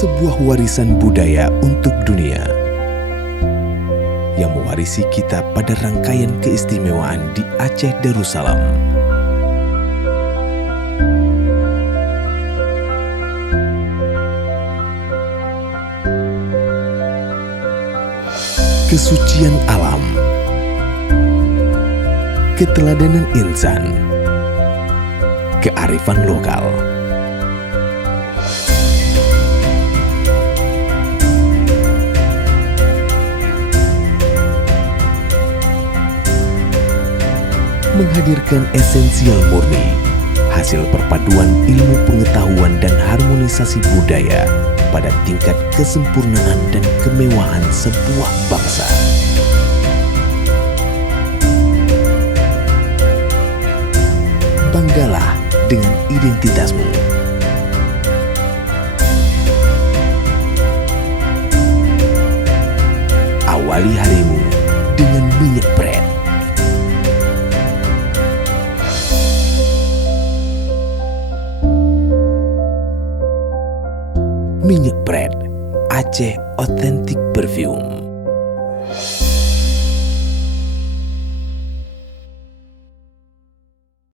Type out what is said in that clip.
sebuah warisan budaya untuk dunia yang mewarisi kita pada rangkaian keistimewaan di Aceh Darussalam. Kesucian alam, keteladanan insan, kearifan lokal. Menghadirkan esensial murni, hasil perpaduan ilmu pengetahuan dan harmonisasi budaya pada tingkat kesempurnaan dan kemewahan sebuah bangsa. Banggalah dengan identitasmu. Awali harimu dengan minyak Pred. Minyak Pred, Aceh Authentic Perfume.